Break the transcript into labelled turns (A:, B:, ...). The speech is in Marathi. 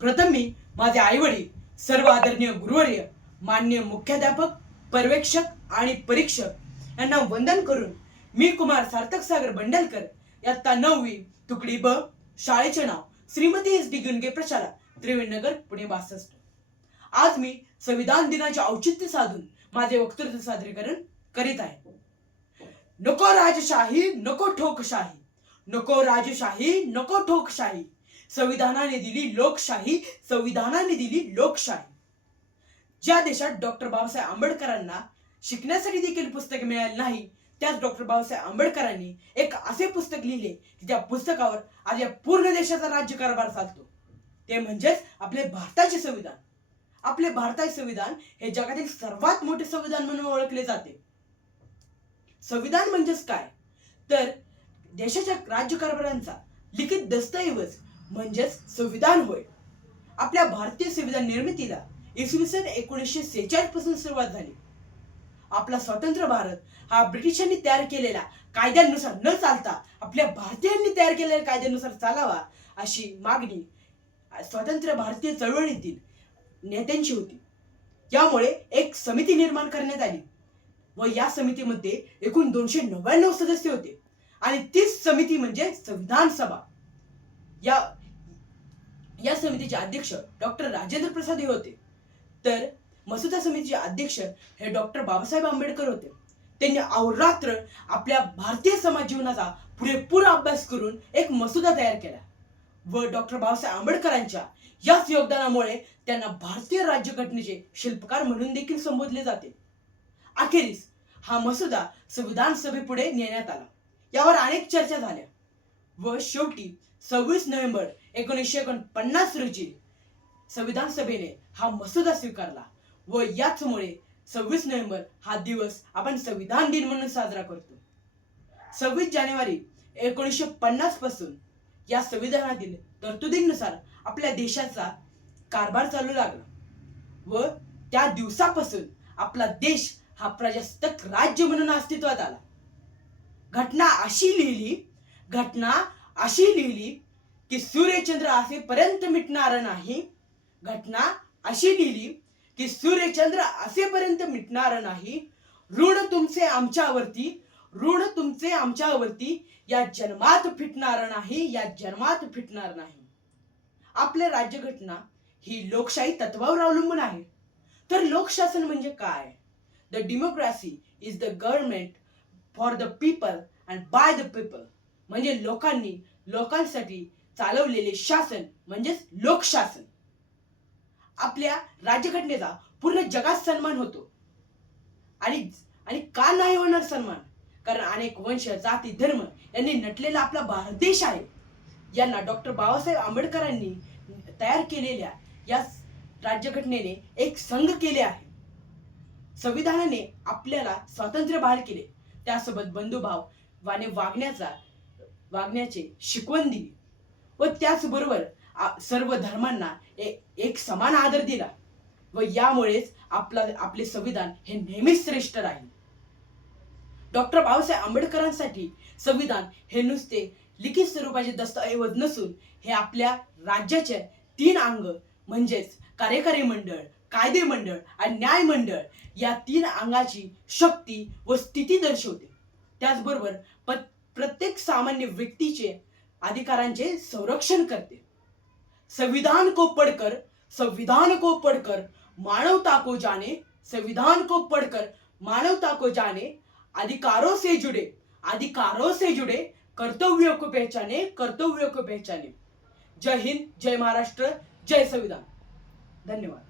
A: प्रथम मी माझे आईवडील सर्व आदरणीय गुरुवर्य मान्य मुख्याध्यापक पर्यवेक्षक आणि परीक्षक यांना वंदन करून मी कुमार सार्थक सागर बंडलकर यात्ता नववी तुकडी ब शाळेचे नाव श्रीमती एस डी गुनगे प्रशाला त्रिवेणनगर पुणे बासष्ट. आज मी संविधान दिनाचे औचित्य साधून माझे वक्तृत्व सादरीकरण करीत आहे. नको राजशाही नको ठोकशाही. नको राजशाही नको ठोकशाही. संविधानाने दिली लोकशाही संविधानाने दिली लोकशाही. ज्या देशात डॉक्टर बाबासाहेब आंबेडकरांना शिकण्यासाठी देखील पुस्तक मिळाले नाही त्याच डॉक्टर बाबासाहेब आंबेडकरांनी एक असे पुस्तक लिहिले की त्या पुस्तकावर आज या पूर्ण देशाचा राज्यकारभार चालतो. ते म्हणजेच आपले भारताचे संविधान. आपले भारताचे संविधान हे जगातील सर्वात मोठे संविधान म्हणून ओळखले जाते. संविधान म्हणजेच काय? तर देशाच्या राज्यकारभारांचा लिखित दस्तऐवज म्हणजेच संविधान होय. आपल्या भारतीय संविधान निर्मितीला इसवी सन एकोणीसशे सेहेचाळीसपासून सुरुवात झाली. आपला स्वतंत्र भारत हा ब्रिटिशांनी तयार केलेल्या कायद्यानुसार न चालता आपल्या भारतीयांनी तयार केलेल्या कायद्यानुसार चालावा अशी मागणी स्वतंत्र भारतीय चळवळीतील नेत्यांची होती. यामुळे एक समिती निर्माण करण्यात आली व या समितीमध्ये एकूण दोनशे नव्याण्णव सदस्य होते आणि तीच समिती म्हणजे संविधान सभा. या या समितीचे अध्यक्ष डॉक्टर राजेंद्र प्रसाद हे होते. तर मसुदा समितीचे अध्यक्ष हे डॉक्टर बाबासाहेब आंबेडकर होते. त्यांनी अहोरात्र आपल्या भारतीय समाज जीवनाचा पुरेपूर अभ्यास करून एक मसुदा तयार केला व डॉक्टर बाबासाहेब आंबेडकरांच्या याच योगदानामुळे त्यांना भारतीय राज्यघटनेचे शिल्पकार म्हणून देखील संबोधले जाते. अखेरीस हा मसुदा संविधान सभेपुढे नेण्यात आला. यावर अनेक चर्चा झाल्या व शेवटी सव्वीस नोव्हेंबर एकोणीसशे एकोणपन्नास रोजी संविधान सभेने हा मसुदा स्वीकारला व याचमुळे सव्वीस नोव्हेंबर हा दिवस आपण संविधान दिन म्हणून साजरा करतो. सव्वीस जानेवारी एकोणीसशे पन्नासपासून या संविधानातील तरतुदींनुसार आपल्या देशाचा कारभार चालू लागला व त्या दिवसापासून आपला देश हा प्रजासत्ताक राज्य म्हणून अस्तित्वात आला. घटना अशी लिहिली घटना अशी लिहिली की सूर्यचंद्र असेपर्यंत मिटणार नाही. घटना अशी लिहिली की सूर्यचंद्र असेपर्यंत मिटणार नाही. ऋण तुमचे आमच्यावरती ऋण तुमचे आमच्यावरती या जन्मात फिटणार नाही या जन्मात फिटणार नाही. आपल्या राज्यघटना ही लोकशाही तत्वावर अवलंबून आहे. तर लोकशासन म्हणजे काय? The democracy is the government for the people and by the people म्हणजे लोकांनी लोकांसाठी चालवलेले शासन म्हणजेच लोकशासन. आपल्या राज्यघटनेचा पूर्ण जगात सन्मान होतो. आणि आणि का नाही होणार सन्मान? कारण अनेक वंश जाती धर्म यांनी नटलेला आपला भारत देश आहे. यांना डॉक्टर बाबासाहेब आंबेडकरांनी तयार केलेल्या या राज्यघटनेने एक संघ केले आहे. संविधानाने आपल्याला स्वातंत्र्य बहाल केले. त्यासोबत बंधुभाव वाने वागण्याचा वागण्याचे शिकवण दिली. व त्याचबरोबर सर्व धर्मांना एक समान आदर दिला. व यामुळेच आपला आपले संविधान हे नेहमीच श्रेष्ठ राहील. डॉक्टर बाबासाहेब आंबेडकरांसाठी संविधान हे नुसते लिखित स्वरूपाचे दस्तऐवज नसून हे आपल्या राज्याचे तीन अंग म्हणजेच कार्यकारी मंडळ कायदे मंडळ आणि न्याय मंडळ या तीन अंगाची शक्ती व स्थिती दर्शवते. त्याचबरोबर प्रत्येक सामान्य व्यक्तीचे अधिकारांचे संरक्षण करते. संविधान को पढ़कर संविधान को पढ़कर मानवता को जाने संविधान को पढ़कर मानवता को जाने अधिकारों से जुड़े अधिकारों से जुड़े कर्तव्यों को पहचाने कर्तव्यों को पहचाने. जय हिंद जय महाराष्ट्र जय संविधान. धन्यवाद.